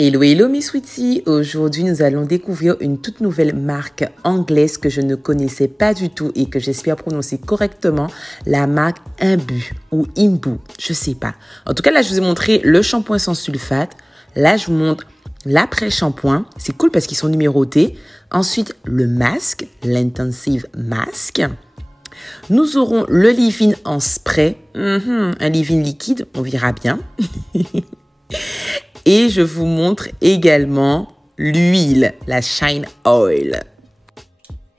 Hello, hello mes sweeties. Aujourd'hui, nous allons découvrir une toute nouvelle marque anglaise que je ne connaissais pas du tout et que j'espère prononcer correctement, la marque Imbu ou Imbu, je sais pas. En tout cas, là, je vous ai montré le shampoing sans sulfate. Là, je vous montre l'après-shampoing. C'est cool parce qu'ils sont numérotés. Ensuite, le masque, l'Intensive Mask. Nous aurons le leave-in en spray, un leave-in liquide, on verra bien. Et je vous montre également l'huile, la Shine Oil.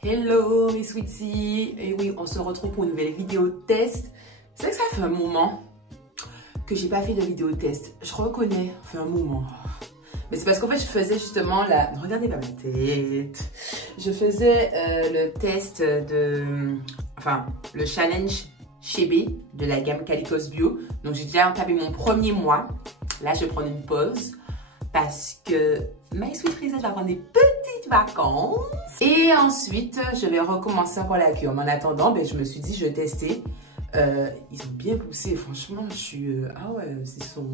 Hello mes sweeties. Et oui, on se retrouve pour une nouvelle vidéo test. C'est vrai que ça fait un moment que j'ai pas fait de vidéo test. Je reconnais, ça fait un moment. Mais c'est parce qu'en fait, je faisais justement la... Regardez pas ma tête. Je faisais le test de... Enfin, le challenge Chébé de la gamme Calicos Bio. Donc, j'ai déjà entamé mon premier mois. Là, je vais prendre une pause parce que My Sweet Princess va prendre des petites vacances. Et ensuite, je vais recommencer encore la cure. Mais en attendant, ben, je me suis dit, je vais tester. Ils ont bien poussé, franchement. Je suis... ah ouais, c'est son...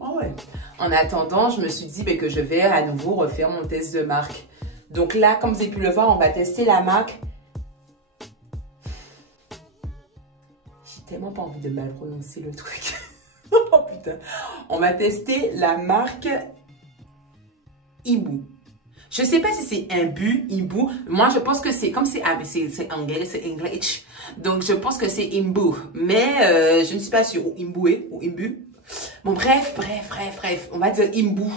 Ah ouais. En attendant, je me suis dit ben, que je vais à nouveau refaire mon test de marque. Donc là, comme vous avez pu le voir, on va tester la marque. J'ai tellement pas envie de mal prononcer le truc. Oh putain. On va tester la marque Imbu. Je sais pas si c'est Imbu, Imbu. Moi, je pense que c'est comme c'est anglais, c'est English. Donc, je pense que c'est Imbu. Mais je ne suis pas sûre. Ou Imbu ou Imbu. Bon, bref. On va dire Imbu.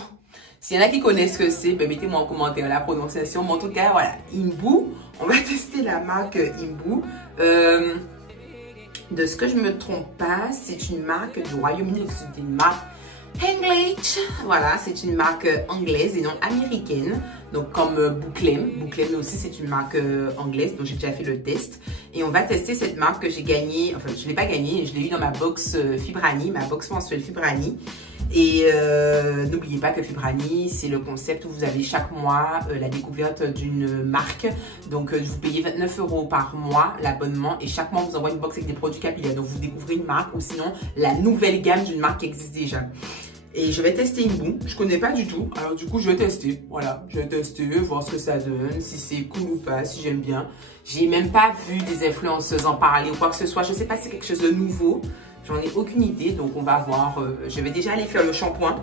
S'il y en a qui connaissent ce que c'est, ben, mettez-moi en commentaire la prononciation. Mais en tout cas, voilà. Imbu. On va tester la marque Imbu. De ce que je me trompe pas, c'est une marque du Royaume-Uni, c'est une marque English. Voilà, c'est une marque anglaise et non américaine. Donc comme Bouclem. Bouclem aussi c'est une marque anglaise, donc j'ai déjà fait le test. Et on va tester cette marque que j'ai gagnée, enfin je ne l'ai pas gagnée, je l'ai eu dans ma box Fibrani, ma box mensuelle Fibrani. Et n'oubliez pas que Fibrani, c'est le concept où vous avez chaque mois la découverte d'une marque. Donc vous payez 29 € par mois l'abonnement et chaque mois on vous envoie une box avec des produits capillaires. Donc vous découvrez une marque ou sinon la nouvelle gamme d'une marque qui existe déjà. Et je vais tester Imbu. Je connais pas du tout. Alors du coup je vais tester. Voilà, je vais tester, voir ce que ça donne, si c'est cool ou pas, si j'aime bien. J'ai même pas vu des influenceuses en parler ou quoi que ce soit. Je sais pas si c'est quelque chose de nouveau. J'en ai aucune idée, donc on va voir. Je vais déjà aller faire le shampoing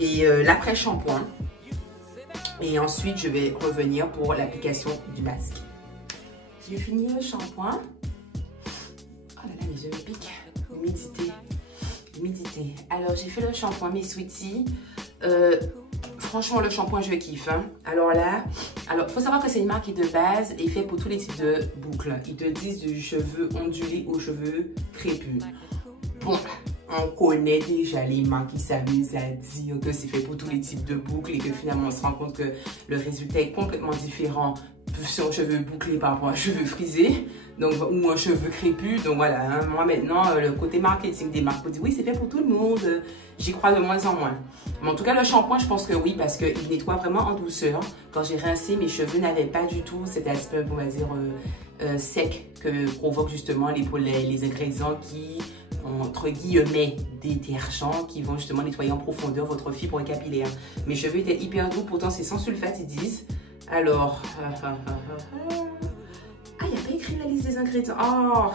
et l'après-shampoing. Et ensuite, je vais revenir pour l'application du masque. J'ai fini le shampoing. Oh là là, mes yeux me piquent. Humidité. Alors, j'ai fait le shampoing, mes sweeties. Franchement, le shampoing, je kiffe. Hein. Alors là, faut savoir que c'est une marque qui de base est faite pour tous les types de boucles. Ils te disent du cheveu ondulé aux cheveux crépus. Bon, on connaît déjà les marques qui s'amusent à dire que c'est fait pour tous les types de boucles et que finalement on se rend compte que le résultat est complètement différent sur un cheveu bouclé par rapport à un cheveu frisé donc, ou un cheveu crépus. Donc voilà, hein, moi maintenant, le côté marketing des marques, dit oui, c'est fait pour tout le monde. J'y crois de moins en moins. Mais en tout cas, le shampoing, je pense que oui, parce qu'il nettoie vraiment en douceur. Quand j'ai rincé, mes cheveux n'avaient pas du tout cet aspect, on va dire, sec que provoquent justement les ingrédients qui, entre guillemets, détergents, qui vont justement nettoyer en profondeur votre fibre capillaire. Mes cheveux étaient hyper doux, pourtant c'est sans sulfate, ils disent. Alors, il n'y a pas écrit la liste des ingrédients. Oh,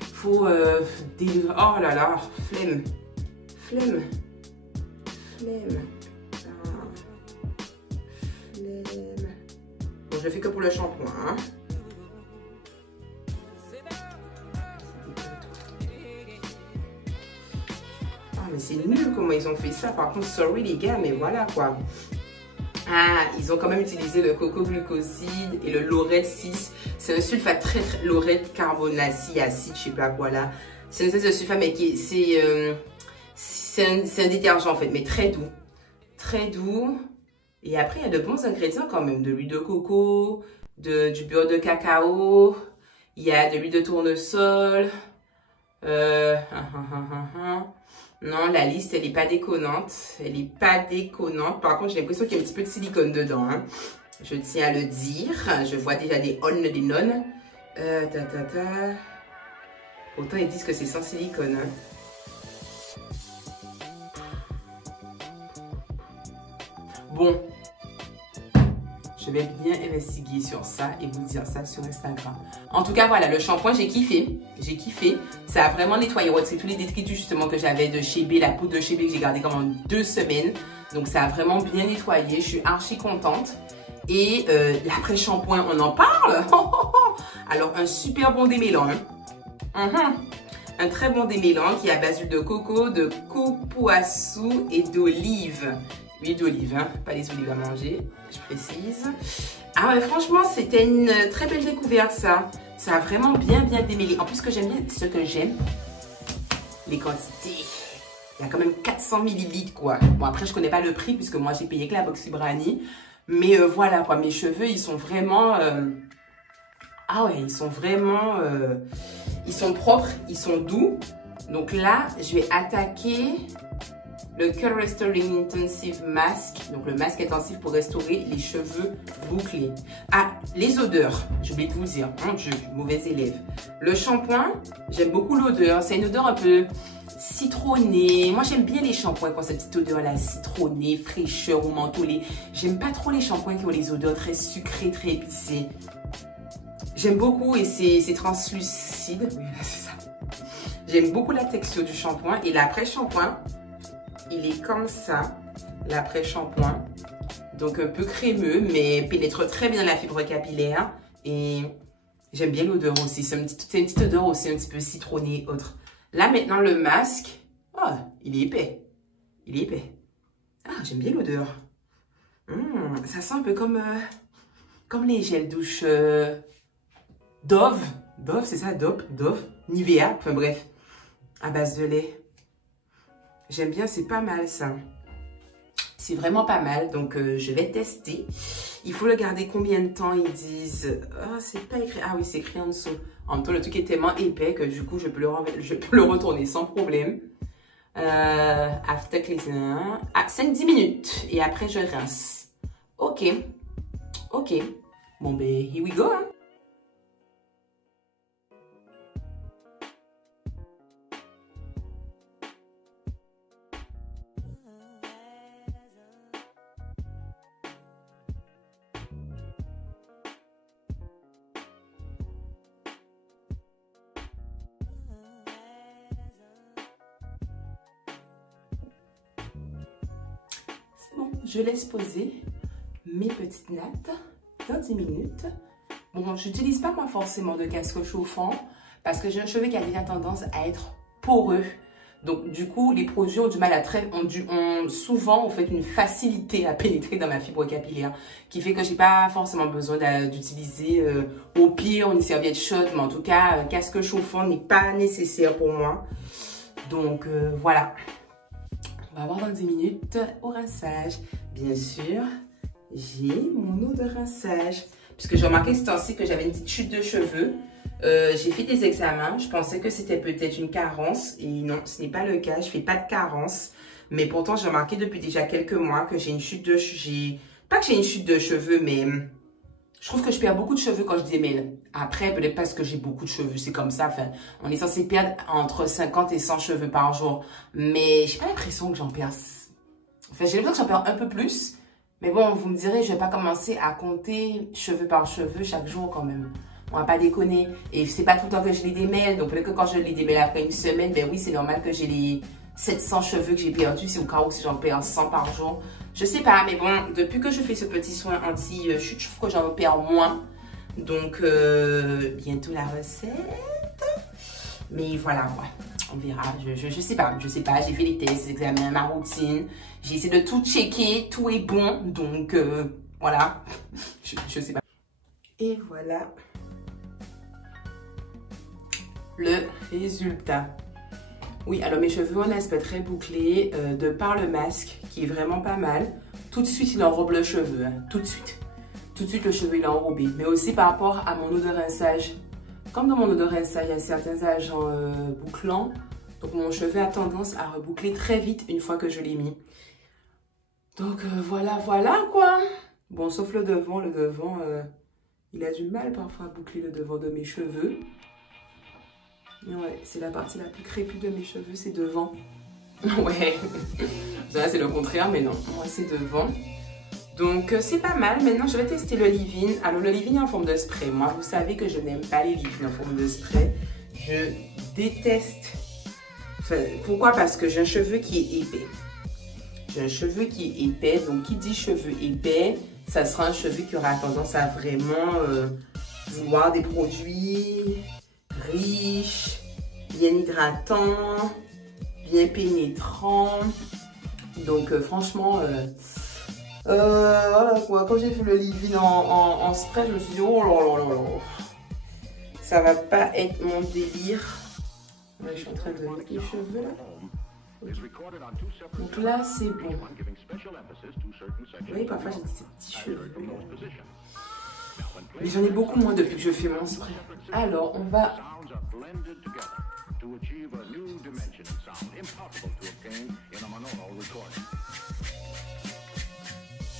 faut oh là là, flemme. Bon, je le fais que pour le shampoing. Hein. Mais c'est nul comment ils ont fait ça. Par contre, sorry les gars, mais voilà quoi. Ah, ils ont quand même utilisé le coco glucoside et le laureth 6. C'est un sulfate très laureth carbonacide acide, je sais pas quoi là. C'est une espèce de sulfate, mais qui c'est un détergent en fait, mais très doux. Très doux. Et après, il y a de bons ingrédients quand même. De l'huile de coco, du beurre de cacao. Il y a de l'huile de tournesol. Non, la liste, elle n'est pas déconnante. Par contre, j'ai l'impression qu'il y a un petit peu de silicone dedans. Hein. Je tiens à le dire. Je vois déjà des on, des non. Autant ils disent que c'est sans silicone. Hein. Bon, je vais bien investiguer sur ça et vous dire ça sur Instagram. En tout cas, voilà, le shampoing, j'ai kiffé. J'ai kiffé. Ça a vraiment nettoyé. C'est tous les détritus justement que j'avais de chez B, la poudre de chez B que j'ai gardée pendant 2 semaines. Donc, ça a vraiment bien nettoyé. Je suis archi contente. Et l'après-shampoing, on en parle. Alors, un super bon démêlant. Un très bon démêlant qui est à base d'huile de coco, de copoassou et d'olive. Huile d'olive, hein, pas les olives à manger, je précise. Ah ouais, franchement, c'était une très belle découverte, ça. Ça a vraiment bien démêlé. En plus, ce que j'aime bien, les quantités. Il y a quand même 400 ml, quoi. Bon, après, je connais pas le prix, puisque moi, j'ai payé que la box Brani. Mais voilà, quoi, mes cheveux, ils sont vraiment... Ah ouais, ils sont vraiment... Ils sont propres, ils sont doux. Donc là, je vais attaquer le Curl Restoring Intensive Mask. Donc le masque intensif pour restaurer les cheveux bouclés. Ah, les odeurs, j'ai oublié de vous dire. Mon Dieu, mauvais élève. Le shampoing, j'aime beaucoup l'odeur. C'est une odeur un peu citronnée. Moi, j'aime bien les shampoings qui ont cette petite odeur-là, citronnée, fraîcheur ou mentholée. J'aime pas trop les shampoings qui ont les odeurs très sucrées, très épicées. J'aime beaucoup et c'est translucide. Oui, c'est ça. J'aime beaucoup la texture du shampoing. Et l'après-shampoing, il est comme ça. L'après-shampoing. Donc un peu crémeux, mais pénètre très bien la fibre capillaire. Et j'aime bien l'odeur aussi. C'est une petite odeur aussi un petit peu citronnée et autre. Là, maintenant, le masque. Oh, il est épais. Il est épais. Ah, j'aime bien l'odeur. Ça sent un peu comme les gels douche... Dove, c'est ça, Dove, Nivea, enfin bref, à base de lait. J'aime bien, c'est pas mal ça. C'est vraiment pas mal, donc je vais tester. Il faut le garder combien de temps, ils disent. Oh, c'est pas écrit, ah oui, c'est écrit en dessous. En même temps, le truc est tellement épais que du coup, je peux le retourner sans problème. After cleansing, 5-10 minutes, et après je rince. Ok, bon ben, here we go, hein. Bon, je laisse poser mes petites nattes dans 10 minutes. Bon, je n'utilise pas moi forcément de casque chauffant parce que j'ai un cheveu qui a déjà tendance à être poreux. Donc du coup, les produits ont du mal à ont souvent en fait une facilité à pénétrer dans ma fibre capillaire qui fait que j'ai pas forcément besoin d'utiliser au pire une serviette chaude, mais en tout cas, casque chauffant n'est pas nécessaire pour moi. Donc voilà. On va voir dans 10 minutes au rinçage. Bien sûr, j'ai mon eau de rinçage. Puisque j'ai remarqué ce temps-ci que j'avais une petite chute de cheveux. J'ai fait des examens. Je pensais que c'était peut-être une carence. Et non, ce n'est pas le cas. Je ne fais pas de carence. Mais pourtant, j'ai remarqué depuis déjà quelques mois que j'ai une chute de cheveux. Pas que j'ai une chute de cheveux, mais je trouve que je perds beaucoup de cheveux quand je démêle. Après, peut-être parce que j'ai beaucoup de cheveux, c'est comme ça. Enfin, on est censé perdre entre 50 et 100 cheveux par jour. Mais j'ai pas l'impression que j'en perds. Enfin, j'ai l'impression que j'en perds un peu plus. Mais bon, vous me direz, je vais pas commencer à compter cheveux par cheveux chaque jour quand même. On va pas déconner. Et c'est pas tout le temps que je les démêle. Donc peut-être que quand je les démêle après une semaine, ben oui, c'est normal que j'ai les 700 cheveux que j'ai perdus. C'est au cas où si j'en perds 100 par jour. Je sais pas, mais bon, depuis que je fais ce petit soin anti-chute, je trouve que j'en perds moins. Donc, bientôt la recette. Mais voilà, ouais, on verra. Je sais pas, j'ai fait les tests, les examens, ma routine. J'ai essayé de tout checker, tout est bon. Donc, voilà, je sais pas. Et voilà le résultat. Oui, alors mes cheveux ont un aspect très bouclé de par le masque qui est vraiment pas mal. Tout de suite, il enrobe le cheveu, hein, tout de suite. Tout de suite, le cheveu, il est enrobé. Mais aussi par rapport à mon eau de rinçage. Comme dans mon eau de rinçage, il y a certains agents bouclants. Donc, mon cheveu a tendance à reboucler très vite une fois que je l'ai mis. Donc, voilà quoi. Bon, sauf le devant. Le devant, il a du mal parfois à boucler le devant de mes cheveux. Mais ouais, c'est la partie la plus crépue de mes cheveux, c'est devant. Ouais, ça c'est le contraire, mais non, moi c'est devant. Donc, c'est pas mal. Maintenant, je vais tester le leave-in. Alors, le leave-in est en forme de spray. Moi, vous savez que je n'aime pas les leave-in en forme de spray. Je déteste. Enfin, pourquoi? Parce que j'ai un cheveu qui est épais. J'ai un cheveu qui est épais. Donc, qui dit cheveu épais, ça sera un cheveu qui aura tendance à vraiment vouloir des produits riches, bien hydratants, bien pénétrants. Donc, franchement... voilà quoi, quand j'ai fait le leave-in en spray, je me suis dit oh là là là là, ça va pas être mon délire. Ouais, je suis en train de mettre les cheveux là. Donc là c'est bon. Vous voyez, parfois j'ai ces petits cheveux. Mais j'en ai beaucoup moins depuis que je fais mon spray. Alors on va...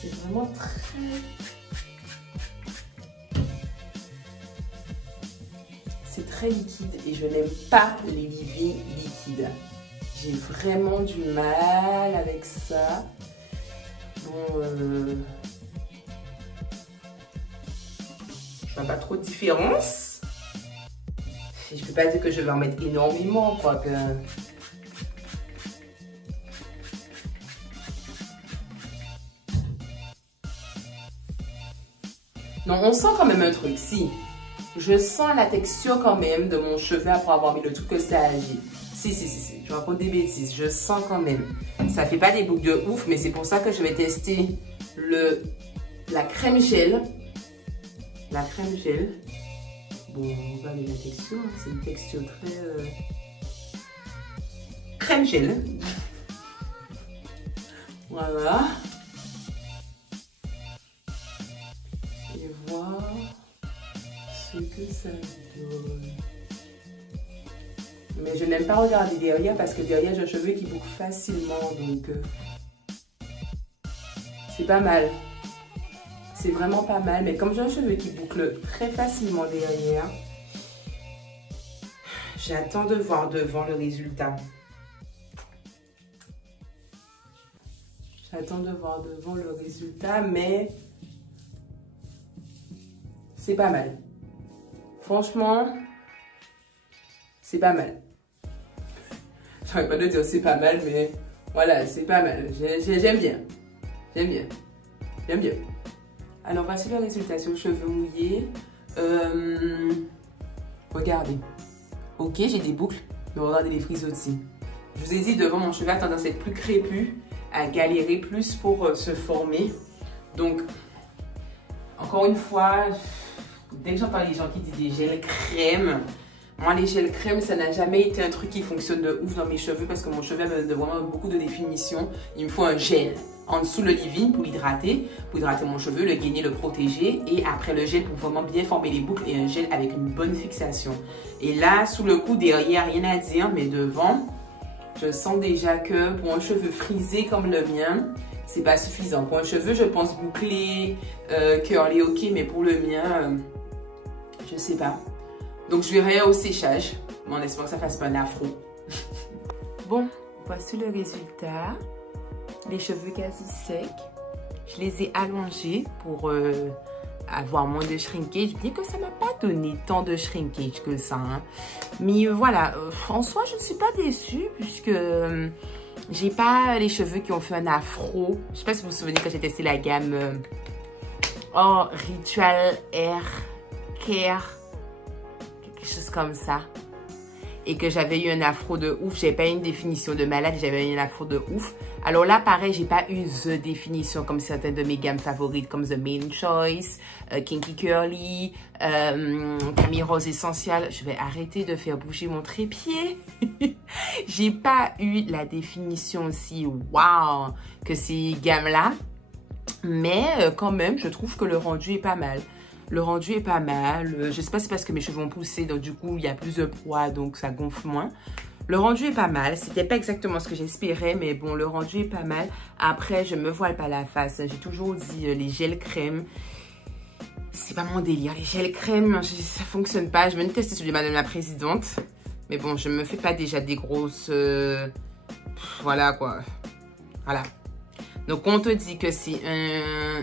C'est vraiment très... C'est très liquide et je n'aime pas les leave-in liquides. J'ai vraiment du mal avec ça. Bon, je vois pas trop de différence. Et je peux pas dire que je vais en mettre énormément, quoi. Que... Non, on sent quand même un truc, si. Je sens la texture quand même de mon cheveu après avoir mis le truc que ça agit. Si. Je raconte des bêtises. Je sens quand même. Ça fait pas des boucles de ouf, mais c'est pour ça que je vais tester la crème gel. La crème gel. Bon, on va avec la texture. C'est une texture très... crème gel. Voilà. Et voir ce que ça donne. Mais je n'aime pas regarder derrière parce que derrière j'ai un cheveu qui boucle facilement, donc c'est pas mal. C'est vraiment pas mal, mais comme j'ai un cheveu qui boucle très facilement derrière, j'attends de voir devant le résultat. J'attends de voir devant le résultat, mais c'est pas mal. Franchement, c'est pas mal. J'arrête pas de dire c'est pas mal, mais voilà, c'est pas mal. J'aime bien. J'aime bien. J'aime bien. Alors, voici le résultat sur le cheveu mouillé. Regardez. Ok, j'ai des boucles, mais regardez les frises aussi. Je vous ai dit, devant mon cheveu a tendance à être plus crépus, à galérer plus pour se former. Donc, encore une fois, dès que j'entends les gens qui disent des gels crème, moi les gels crème, ça n'a jamais été un truc qui fonctionne de ouf dans mes cheveux parce que mon cheveu a vraiment beaucoup de définition. Il me faut un gel en dessous le leave-in pour hydrater mon cheveu, le gainer, le protéger, et après le gel pour vraiment bien former les boucles et un gel avec une bonne fixation. Et là, sous le cou, derrière, rien à dire, mais devant, je sens déjà que pour un cheveu frisé comme le mien, c'est pas suffisant. Pour un cheveu, je pense bouclé, curly, ok, mais pour le mien, je sais pas. Donc je verrai au séchage, mais en espérant que ça fasse pas un afro. Bon, voici le résultat. Les cheveux quasi secs. Je les ai allongés pour avoir moins de shrinkage. Bien que ça m'a pas donné tant de shrinkage que ça. Hein. Mais voilà, en soi, je ne suis pas déçue puisque j'ai pas les cheveux qui ont fait un afro. Je sais pas si vous vous souvenez quand j'ai testé la gamme Ritual Hair Care, quelque chose comme ça. Et que j'avais eu un afro de ouf. J'avais pas eu une définition de malade, j'avais eu un afro de ouf. Alors là, pareil, j'ai pas eu the définition comme certaines de mes gammes favorites, comme The Main Choice, Kinky Curly, Camille Rose Essential. Je vais arrêter de faire bouger mon trépied. J'ai pas eu la définition aussi, waouh, que ces gammes-là. Mais quand même, je trouve que le rendu est pas mal. Le rendu est pas mal. Je sais pas si c'est parce que mes cheveux ont poussé, donc du coup, il y a plus de poids, donc ça gonfle moins. Le rendu est pas mal. C'était pas exactement ce que j'espérais, mais bon, le rendu est pas mal. Après, je me voile pas la face. J'ai toujours dit, les gels crème, c'est pas mon délire. Les gels crème, ça fonctionne pas. Je vais me tester celui de Madame la Présidente. Mais bon, je me fais pas déjà des grosses... voilà, quoi. Voilà. Donc, on te dit que c'est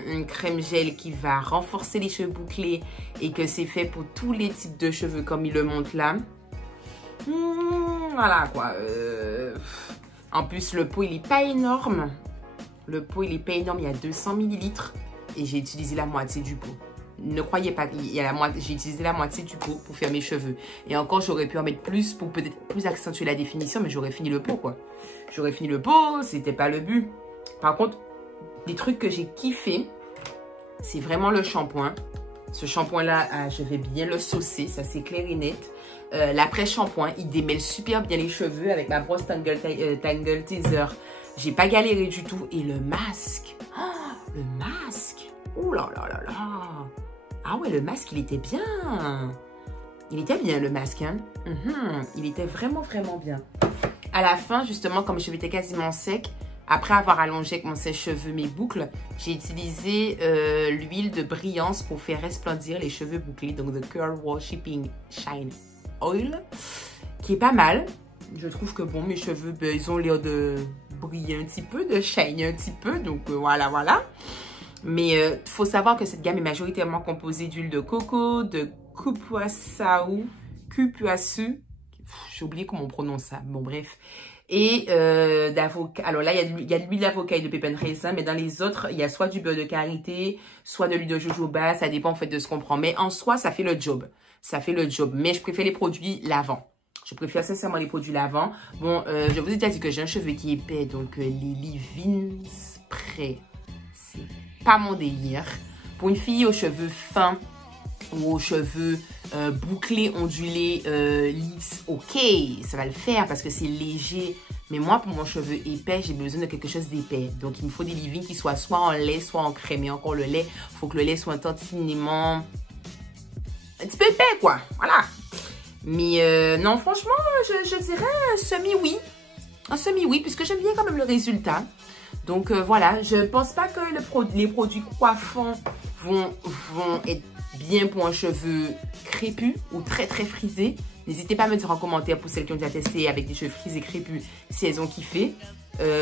une crème gel qui va renforcer les cheveux bouclés et que c'est fait pour tous les types de cheveux comme il le montre là. Voilà quoi. En plus, le pot, il n'est pas énorme. Le pot, il n'est pas énorme. Il y a 200 ml et j'ai utilisé la moitié du pot. Ne croyez pas, j'ai utilisé la moitié du pot pour faire mes cheveux. Et encore, j'aurais pu en mettre plus pour peut-être plus accentuer la définition, mais j'aurais fini le pot quoi. J'aurais fini le pot, c'était pas le but. Par contre, des trucs que j'ai kiffé, c'est vraiment le shampoing. Ce shampoing-là, je vais bien le saucer, ça c'est clair et net. L'après-shampoing, il démêle super bien les cheveux avec ma brosse Tangle Teaser. J'ai pas galéré du tout. Et le masque, le masque, oh là là là là. Ah ouais, le masque, il était bien. Il était bien le masque, hein. Il était vraiment, vraiment bien. À la fin, justement, comme je cheveux étaient quasiment secs, après avoir allongé avec mon sèche-cheveux mes boucles, j'ai utilisé l'huile de brillance pour faire resplendir les cheveux bouclés. Donc, The Curl Worshipping Shine Oil, qui est pas mal. Je trouve que bon, mes cheveux, ben, ils ont l'air de briller un petit peu, de shiner un petit peu. Donc, voilà, voilà. Mais il faut savoir que cette gamme est majoritairement composée d'huile de coco, de cupuaçu. J'ai oublié comment on prononce ça. Bon, bref. Et d'avocat. Alors là, il y a de l'huile d'avocat et de pépins de raisin, mais dans les autres, il y a soit du beurre de karité, soit de l'huile de jojoba. Ça dépend en fait de ce qu'on prend. Mais en soi, ça fait le job. Ça fait le job. Mais je préfère les produits lavants. Je préfère sincèrement les produits lavants. Bon, je vous ai déjà dit que j'ai un cheveu qui est épais, donc les leave-in spray, c'est pas mon délire. Pour une fille aux cheveux fins ou aux cheveux bouclés, ondulés, lisses, ok, ça va le faire parce que c'est léger. Mais moi, pour mon cheveu épais, j'ai besoin de quelque chose d'épais. Donc, il me faut des leave-in qui soient soit en lait, soit en crème. Et encore le lait, il faut que le lait soit un tantinement un petit peu épais, quoi. Voilà. Mais non, franchement, je dirais un semi-oui. Un semi-oui, puisque j'aime bien quand même le résultat. Donc, voilà, je ne pense pas que les produits coiffants vont être bien pour un cheveu crépus ou très, très frisé. N'hésitez pas à me dire en commentaire pour celles qui ont déjà testé avec des cheveux frisés crépus si elles ont kiffé.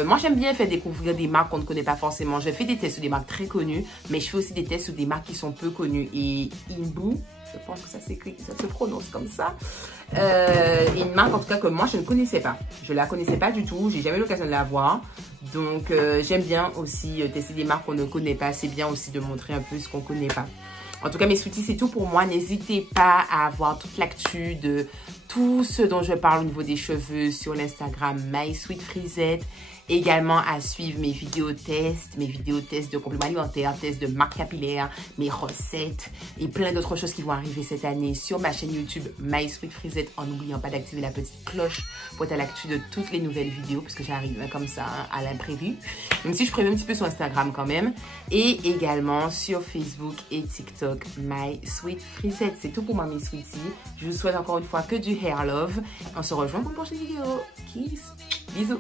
Moi, j'aime bien faire découvrir des marques qu'on ne connaît pas forcément. Je fais des tests sur des marques très connues, mais je fais aussi des tests sur des marques qui sont peu connues. Et Imbu, je pense que ça s'écrit, ça se prononce comme ça. Une marque en tout cas que moi je ne connaissais pas. Je la connaissais pas du tout, j'ai jamais eu l'occasion de la voir. Donc j'aime bien aussi tester des marques qu'on ne connaît pas. C'est bien aussi de montrer un peu ce qu'on ne connaît pas. En tout cas, mes sweeties, c'est tout pour moi. N'hésitez pas à avoir toute l'actu de tout ce dont je parle au niveau des cheveux sur l'Instagram MySweetFrisette. Également à suivre mes vidéos tests de compléments alimentaires, tests de marque capillaire, mes recettes et plein d'autres choses qui vont arriver cette année sur ma chaîne YouTube MySweetFrisette, en n'oubliant pas d'activer la petite cloche pour être à l'actu de toutes les nouvelles vidéos puisque j'arrive comme ça à l'imprévu. Même si je préviens un petit peu sur Instagram quand même. Et également sur Facebook et TikTok MySweetFrisette. C'est tout pour moi mes sweeties. Je vous souhaite encore une fois que du hair love. On se rejoint pour une prochaine vidéo. Kiss. Bisous.